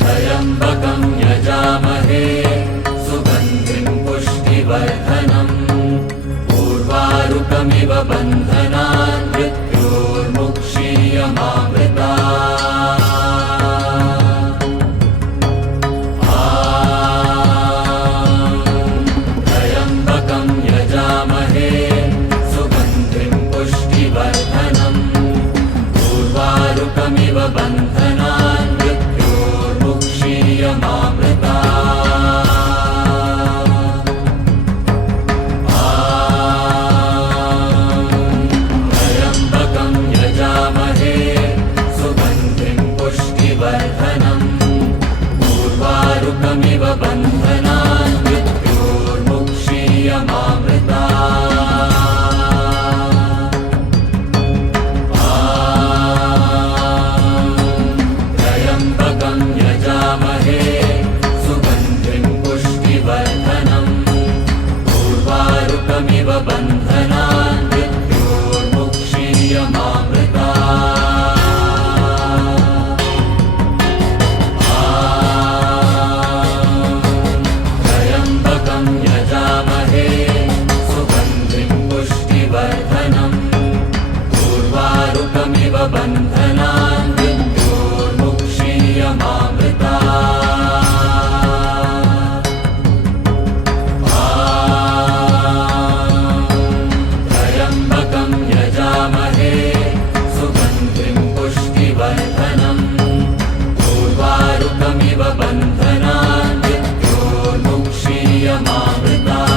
त्र्यम्बकं यजामहे सुगन्धिं पुष्टिवर्धनम् उर्वारुकमिव बन्धनान् मृत्योर्मुक्षीयमामृतात्। त्र्यम्बकं यजामहे सुगन्धिं पुष्टिवर्धनम् उर्वारुकमिव बन्धनान् मृत्योर्मुक्षीयमामृतात्। त्र्यम्बकं यजामहे सुगन्धिं पुष्टिवर्धनम् उर्वारुकमिव बन्धनान् मृत्योर्मुक्षीयमामृतात्। त्र्यम्बकं यजामहे सुगन्धिं पुष्टिवर्धनम् उर्वारुकमिव बन्धनान् मृत्योर्मुक्षीयमामृतात्। त्र्यम्बकं यजामहे सुगन्धिं पुष्टिवर्धनम् उर्वारुकमिव बन्धनान् मृत्योर्मुक्षीयमामृतात्। त्र्यम्बकं यजामहे सुगन्धिं पुष्टिवर्धनम् उर्वारुकमिव बन्धनान् मृत्योर्मुक्षीयमामृतात्।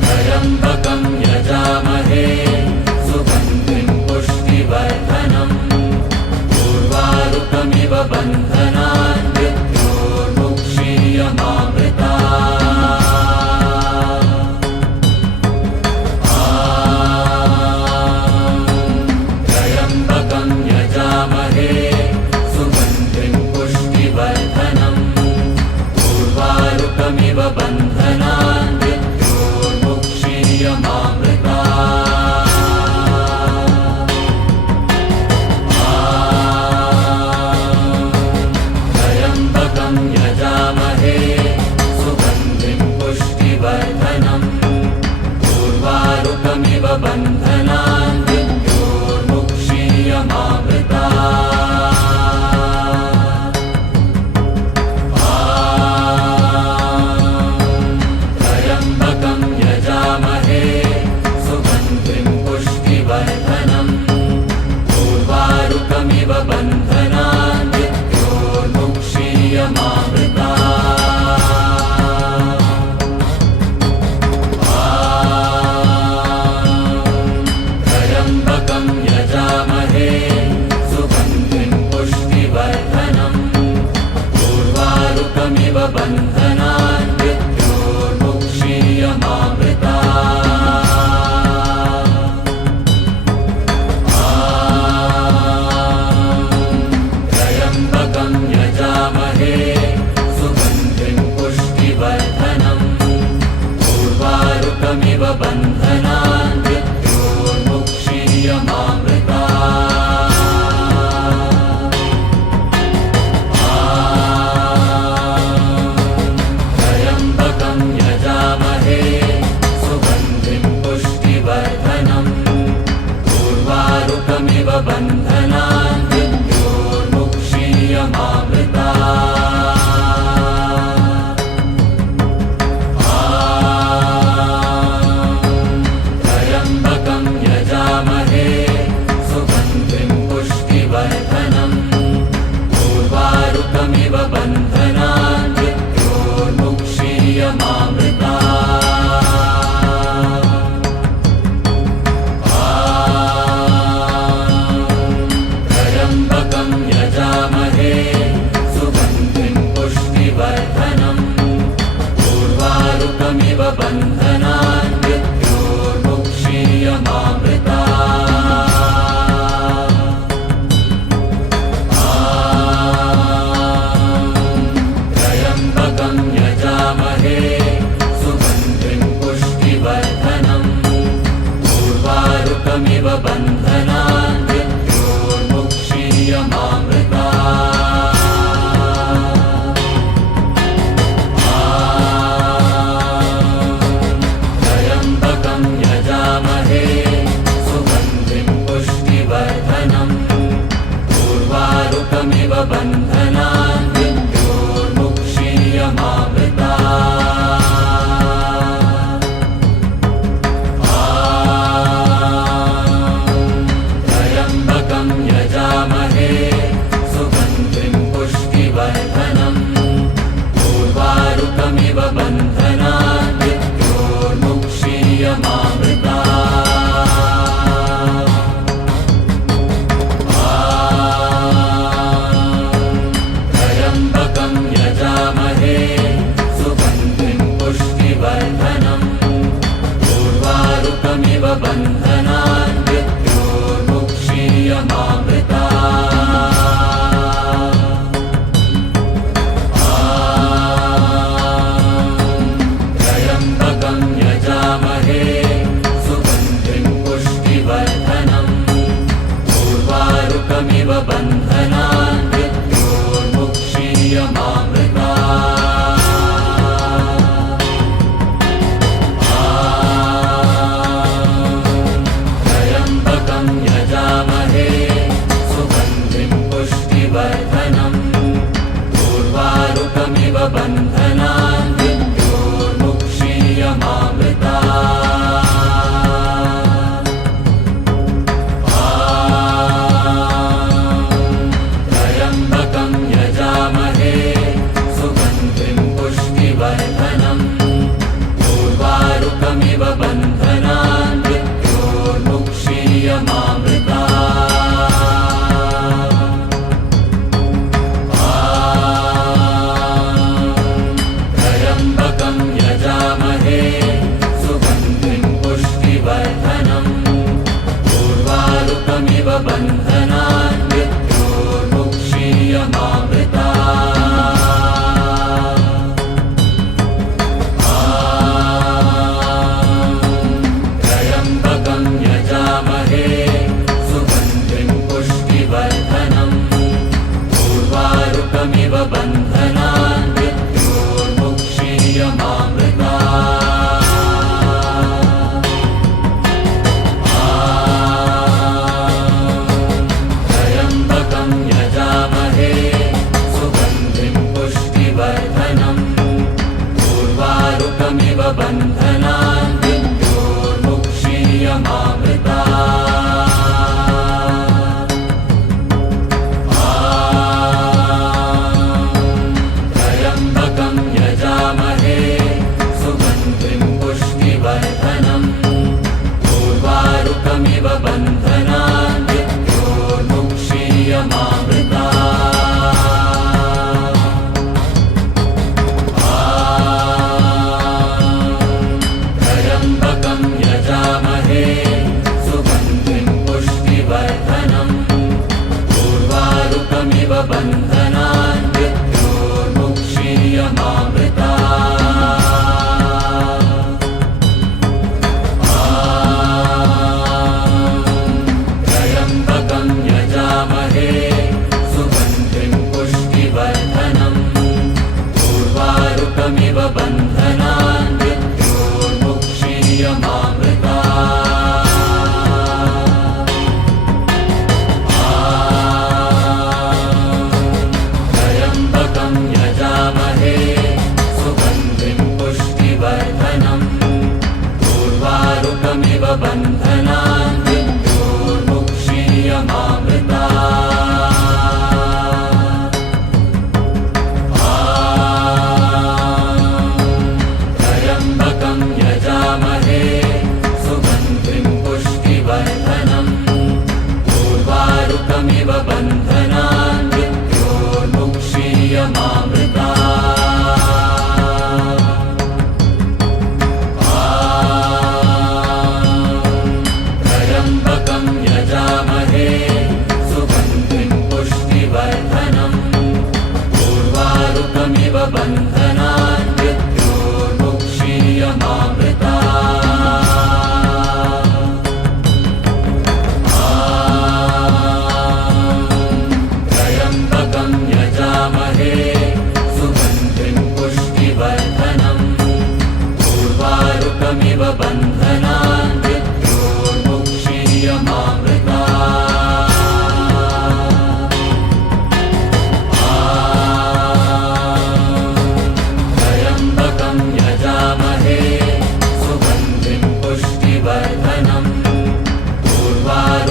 त्र्यम्बकं यजामहे सुगन्धिं पुष्टिवर्धनम् उर्वारुकमिव बन्धनान् मृत्योर्मुक्षीयमामृतात्। त्र्यम्बकं यजामहे सुगन्धिं पुष्टिवर्धनम् उर्वारुकमिव बन्धनान् त्र्यम्बकं यजामहे सुगन्धिं पुष्टिवर्धनम् उर्वारुकमिव बन्धनान् मृत्योर्मुक्षीयमामृतात्। त्र्यम्बकं यजामहे सुगन्धिं पुष्टिवर्धनम् उर्वारुकमिव बन्धनान् मृत्योर्मुक्षीयमामृतात्। त्र्यम्बकं यजामहे सुगन्धिं पुष्टिवर्धनम् उर्वारुकमिव बन्धनान् मृत्योर्मुक्षीयमामृतात्। त्र्यम्बकं यजामहे सुगन्धिं पुष्टिवर्धनम् उर्वारुकमिव बन्धनान् मृत्योर्मुक्षीयमामृतात्। त्र्यम्बकं यजामहे सुगन्धिं पुष्टिवर्धनम् उर्वारुकमिव बन्धनान् मृत्योर्मुक्षीयमामृतात्। त्र्यम्बकं यजामहे सुगन्धिं पुष्टिवर्धनम् उर्वारुकमिव बन्धनान् मृत्योर्मुक्षीयमामृतात्। उर्वारुकमिव बन्धनान् मृत्योर्मुक्षीयमामृता त्र्यम्बकं यजामहे सुगन्धिं पुष्टिवर्धनम् उर्वारुकमिव बन्धनान् मृत्योर्मुक्षीयमामृता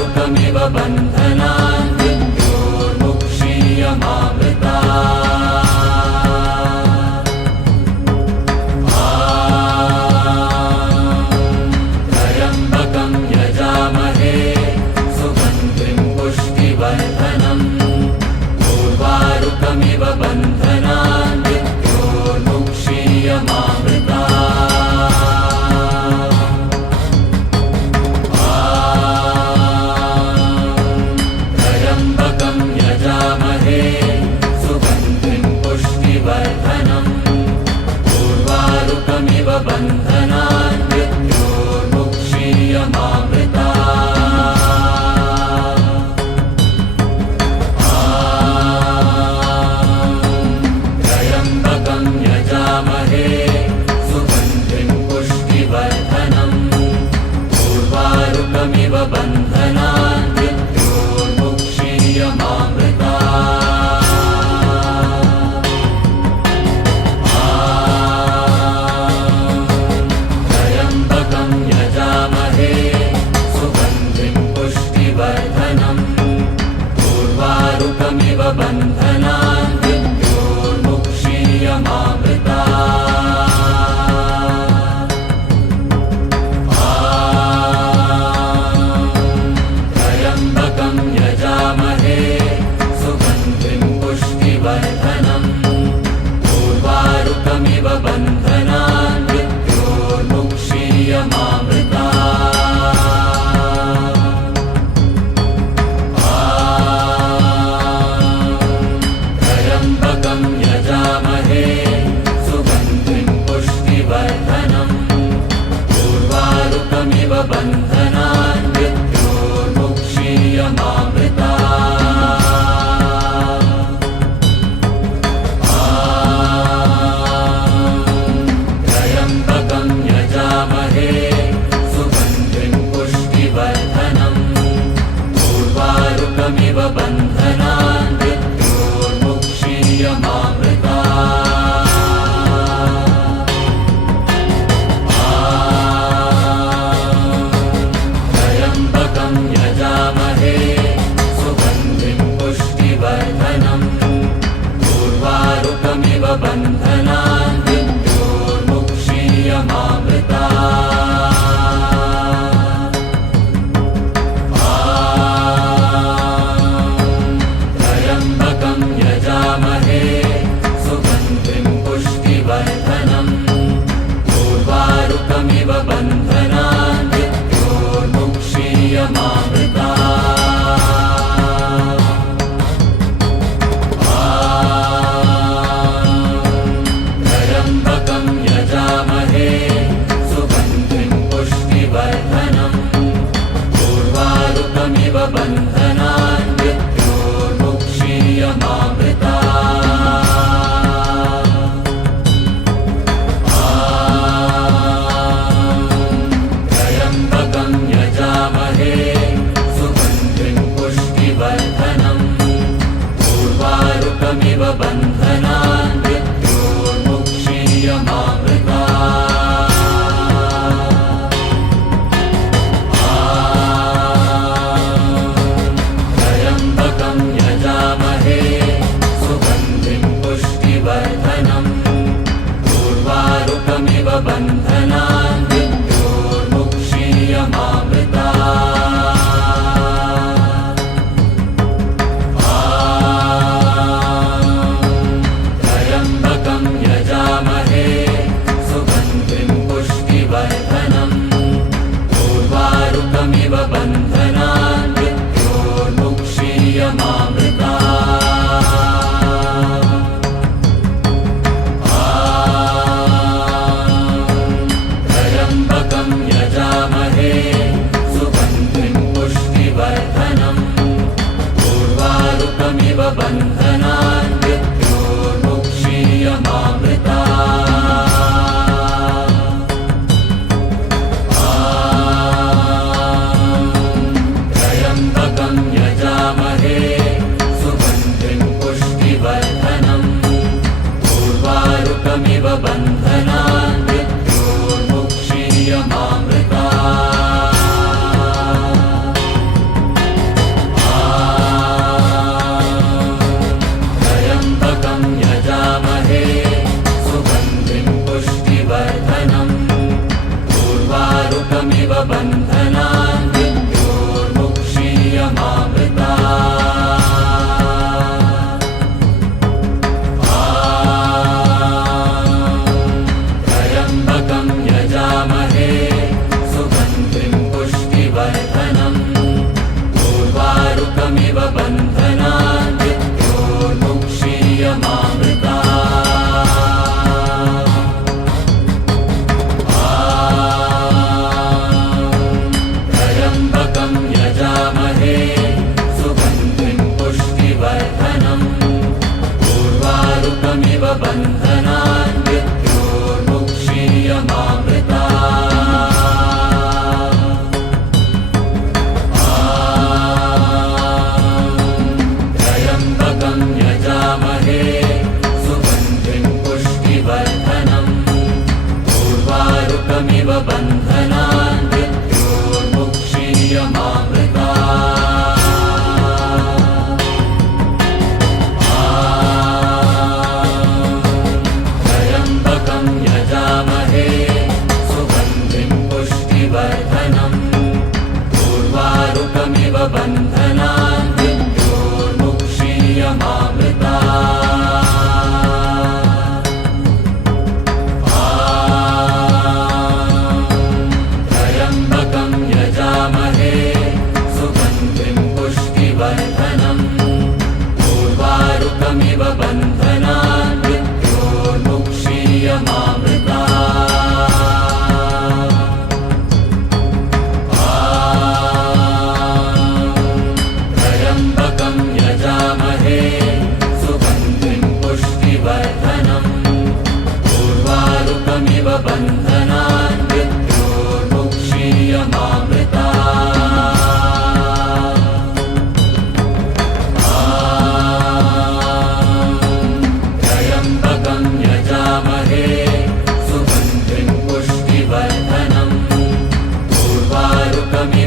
उर्वारुकमिव बन्धनान् मृत्योर्मुक्षीयमामृता त्र्यम्बकं यजामहे सुगन्धिं पुष्टिवर्धनम् उर्वारुकमिव बन्धनान् मृत्योर्मुक्षीयमामृता बन्धनान् मृत्योर्मुक्षीयमामृता त्र्यम्बकं यजामहे सुगन्धिं पुष्टिवर्धनम् उर्वारुकमिव बन्धनान् मृत्योर्मुक्षीयमामृता बन्धनान् मृत्योर्मुक्षीयमामृता त्र्यम्बकं यजामहे सुगन्धिं पुष्टिवर्धनम् उर्वारुकमिव बन्धनान् मृत्योर्मुक्षीयमामृता बन्धनान् मृत्योर्मुक्षीयमामृता त्र्यम्बकं यजामहे सुगन्धिं पुष्टिवर्धनम् उर्वारुकमिव बन्धनान् मृत्योर्मुक्षीयमामृता बन्धनान् मृत्योर्मुक्षीयमामृता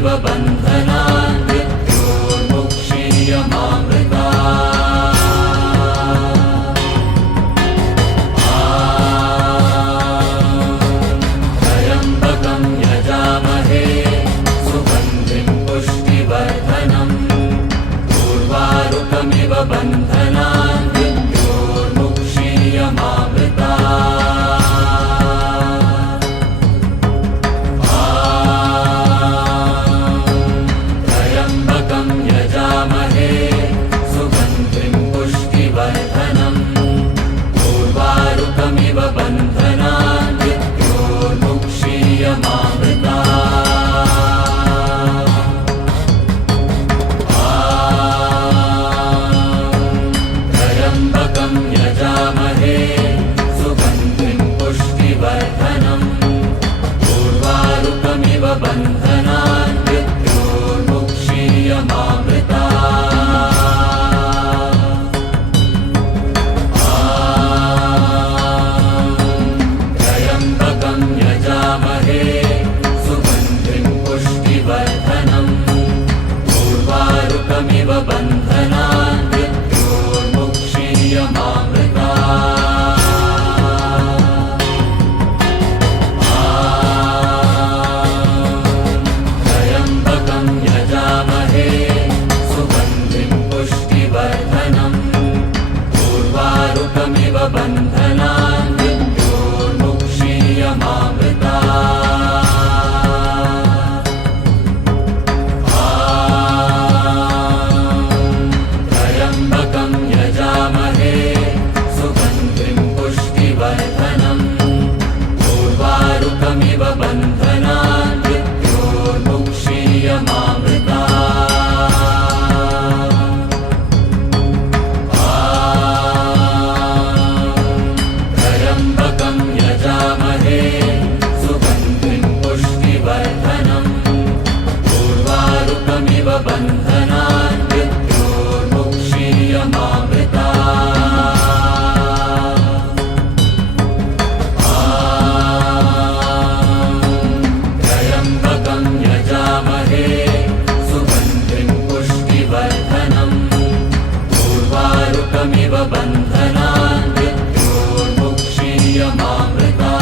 उर्वारुकमिव बन्धनान् मृत्योर्मुक्षीयमामृता त्र्यम्बकं यजामहे सुगन्धिं पुष्टिवर्धनम् उर्वारुकमिव बन्धनान् मृत्योर्मुक्षीयमामृता त्र्यम्बकं यजामहे सुगन्धिं पुष्टिवर्धनम् उर्वारुकमिव बन्धनान् मृत्योर्मुक्षीयमामृता त्र्यम्बकं यजामहे सुगन्धिं पुष्टिवर्धनम् उर्वारुकमिव बन्धनान् मृत्योर्मुक्षीयमामृता त्र्यम्बकं यजामहे सुगन्धिं पुष्टिवर्धनम् उर्वारुकमिव बन्धनान् मृत्योर्मुक्षीयमामृता त्र्यम्बकं यजामहे सुगन्धिं पुष्टिवर्धनम् उर्वारुकमिव बन्धनान् मृत्योर्मुक्षीयमामृता त्र्यम्बकं यजामहे सुगन्धिं पुष्टिवर्धनम् उर्वारुकमिव बन्धनान् मृत्योर्मुक्षीयमामृता त्र्यम्बकं यजामहे सुगन्धिं पुष्टिवर्धनम् उर्वारुकमिव बन्धनान् मृत्योर्मुक्षीयमामृता त्र्यम्बकं यजामहे सुगन्धिं पुष्टिवर्धनम् उर्वारुकमिव बन्धनान् मृत्योर्मुक्षीयमामृता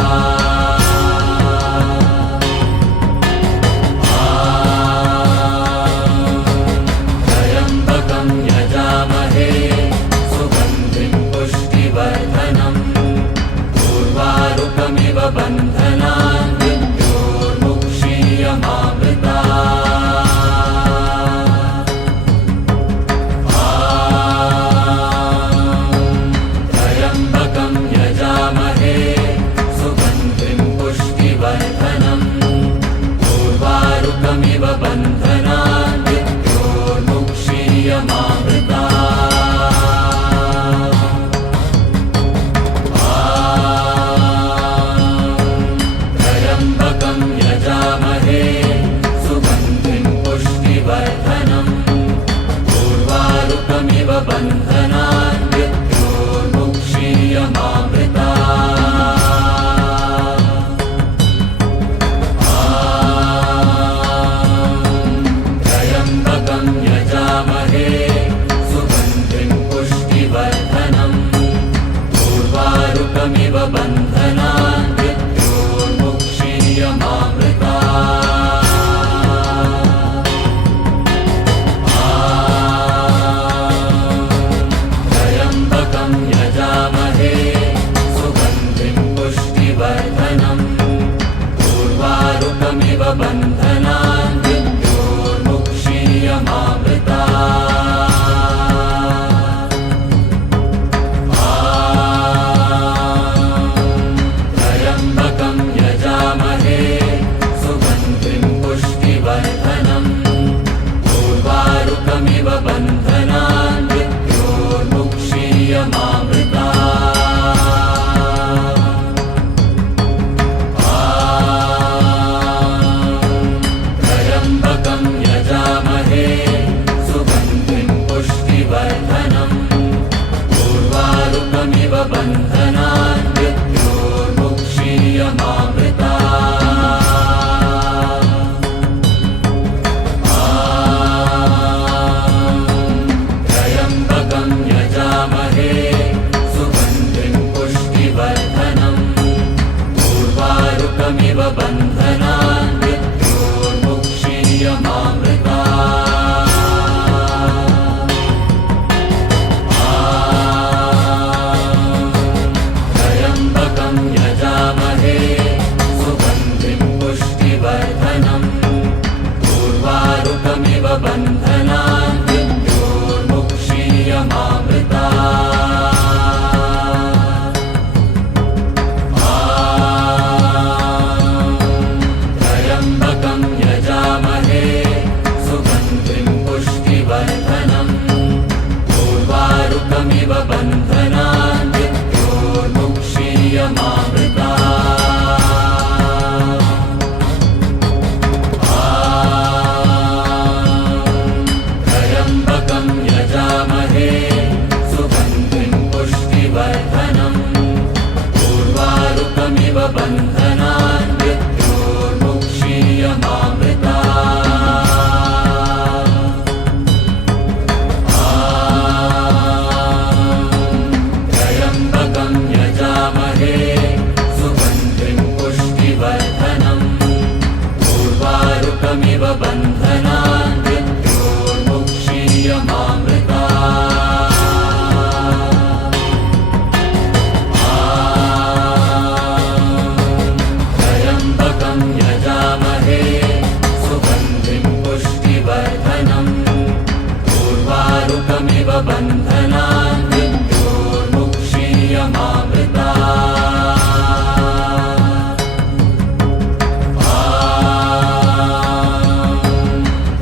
उर्वारुकमिव बन्धनान् मृत्योर्मुक्षीयमामृतात्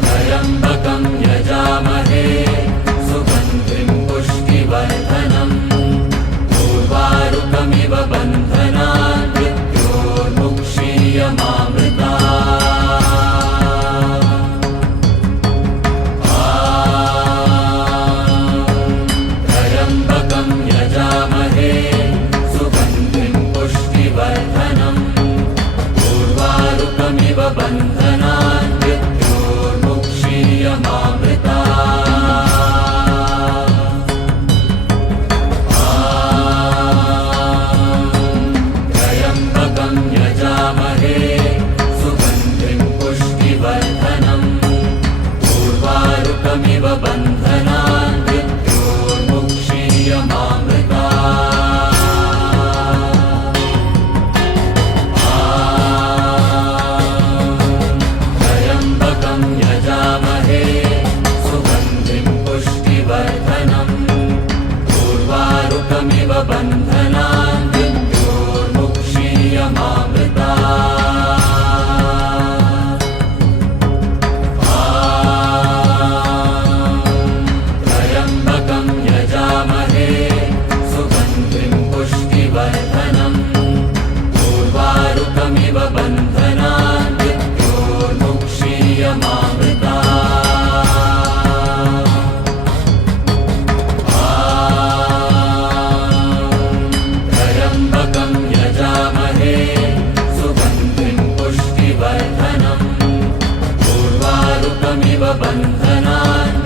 त्र्यम्बकं यजामहे सुगन्धिं पुष्टिवर्धनम् उर्वारुकमिव बन्धनान् त्र्यम्बकं यजामहे सुगन्धिं पुष्टिवर्धनम् उर्वारुकमिव बन्धनान् त्र्यम्बकं यजामहे सुगन्धिं पुष्टिवर्धनम् उर्वारुकमिव बन्धनान् त्र्यम्बकं यजामहे सुगन्धिं पुष्टिवर्धनम् उर्वारुकमिव बन्धनान् त्र्यम्बकं यजामहे सुगन्धिं पुष्टिवर्धनम् उर्वारुकमिव बन्धनान् त्र्यम्बकं यजामहे सुगन्धिं पुष्टिवर्धनम् उर्वारुकमिव बन्धनान्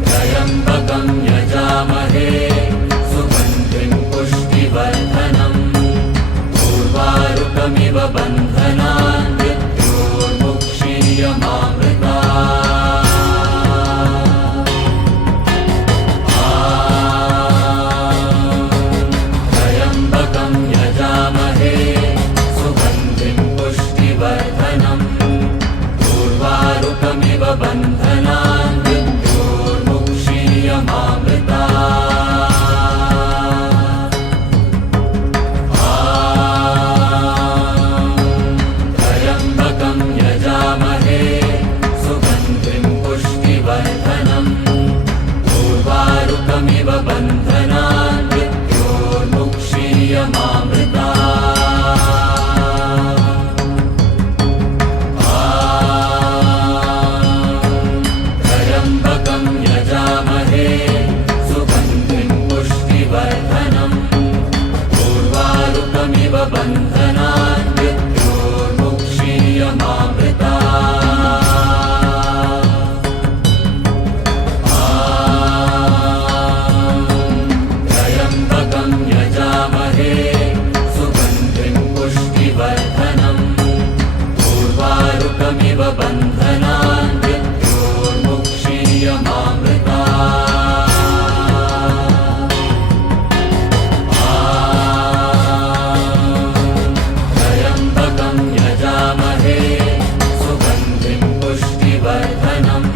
त्र्यम्बकं यजामहे सुगन्धिं पुष्टिवर्धनम् उर्वारुकमिव बन्धनान् त्र्यम्बकं यजामहे सुगन्धिं पुष्टिवर्धनम् उर्वारुकमिव बन्धनान् त्र्यम्बकं यजामहे सुगन्धिं पुष्टिवर्धनम् उर्वारुकमिव बन्धनान् त्र्यम्बकं यजामहे सुगन्धिं पुष्टिवर्धनम् उर्वारुकमिव बन्धनान् त्र्यम्बकं यजामहे सुगन्धिं पुष्टिवर्धनम् उर्वारुकमिव बन्धनान् त्र्यम्बकं यजामहे सुगन्धिं पुष्टिवर्धनम्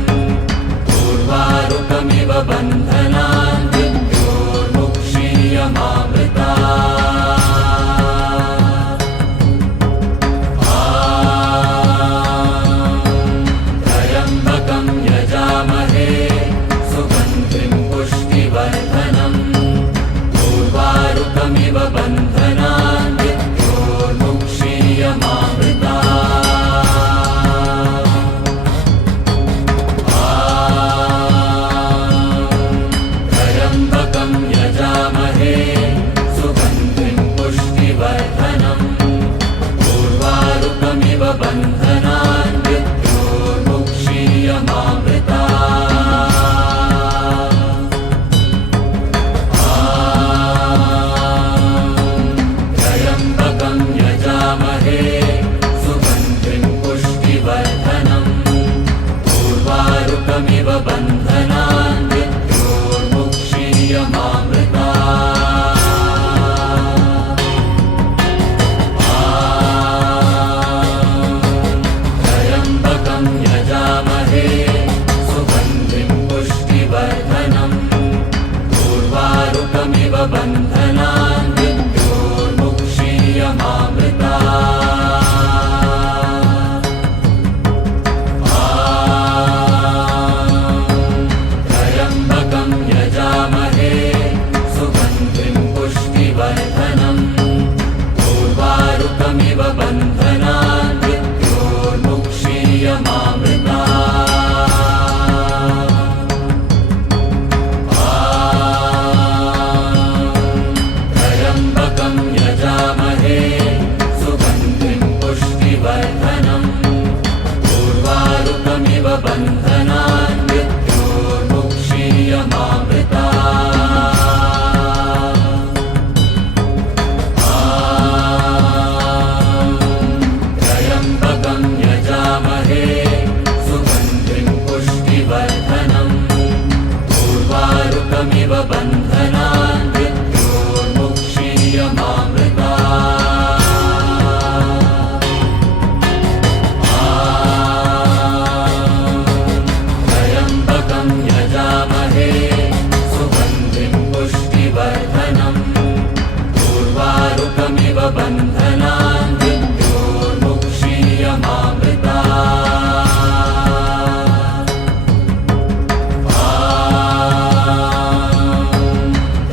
उर्वारुकमिव बन्धनान् त्र्यम्बकं यजामहे सुगन्धिं पुष्टिवर्धनम् उर्वारुकमिव बन्धनान् त्र्यम्बकं यजामहे सुगन्धिं पुष्टिवर्धनम् उर्वारुकमिव बन्धनान् बन्धनान् मृत्योर्मुक्षीयमामृतात् त्र्यम्बकं यजामहे सुगन्धिं पुष्टिवर्धनम् उर्वारुकमिव बन्धनान् त्र्यम्बकं यजामहे सुगन्धिं पुष्टिवर्धनम् उर्वारुकमिव बन्धनान् मृत्योर्मुक्षीयमामृतात् त्र्यम्बकं यजामहे सुगन्धिं पुष्टिवर्धनम् उर्वारुकमिव बन्धनान् त्र्यम्बकं यजामहे सुगन्धिं पुष्टिवर्धनम् उर्वारुकमिव बन्धनान्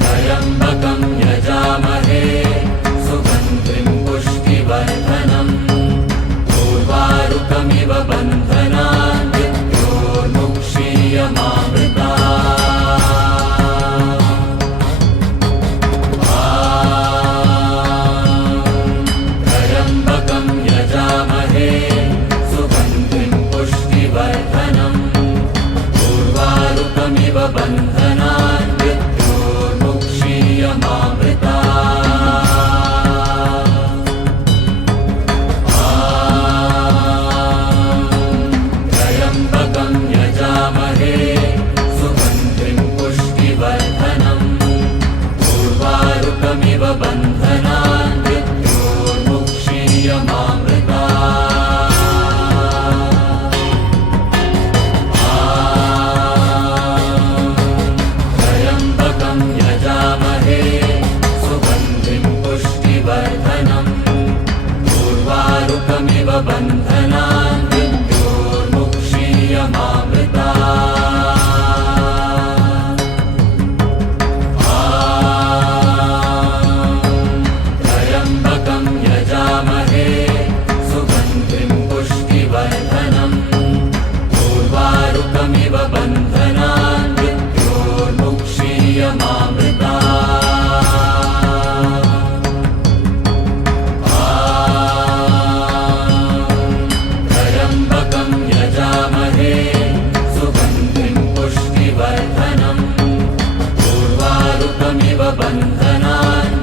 त्र्यम्बकं यजामहे सुगन्धिं पुष्टिवर्धनम् उर्वारुकमिव बन्धनान् त्र्यम्बकं यजामहे सुगन्धिं पुष्टिवर्धनम् उर्वारुकमिव बन्धनान् त्र्यम्बकं यजामहे सुगन्धिं पुष्टिवर्धनम् उर्वारुकमिव बन्धनान् त्र्यम्बकं यजामहे सुगन्धिं पुष्टिवर्धनम् उर्वारुकमिव बन्धनान् त्र्यम्बकं यजामहे सुगन्धिं पुष्टिवर्धनम् उर्वारुकमिव बन्धनान् त्र्यम्बकं यजामहे सुगन्धिं पुष्टिवर्धनम् उर्वारुकमिव बन्धनान्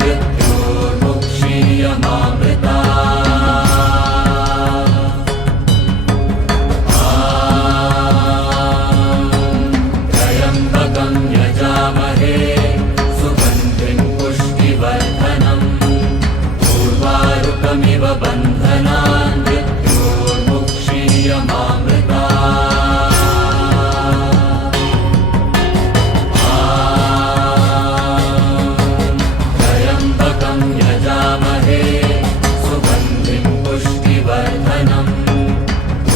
त्र्यम्बकं यजामहे सुगन्धिं पुष्टिवर्धनम् उर्वारुकमिव बन्धनान् त्र्यम्बकं यजामहे सुगन्धिं पुष्टिवर्धनम्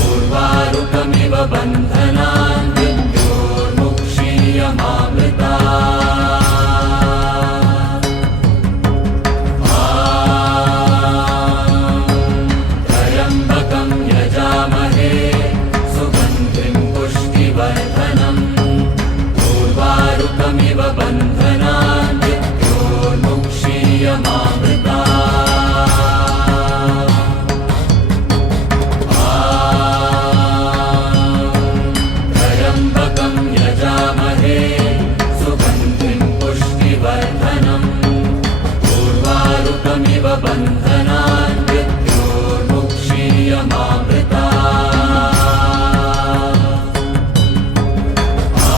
उर्वारुकमिव बन्धनान् त्र्यम्बकं यजामहे सुगन्धिं पुष्टिवर्धनम् उर्वारुकमिव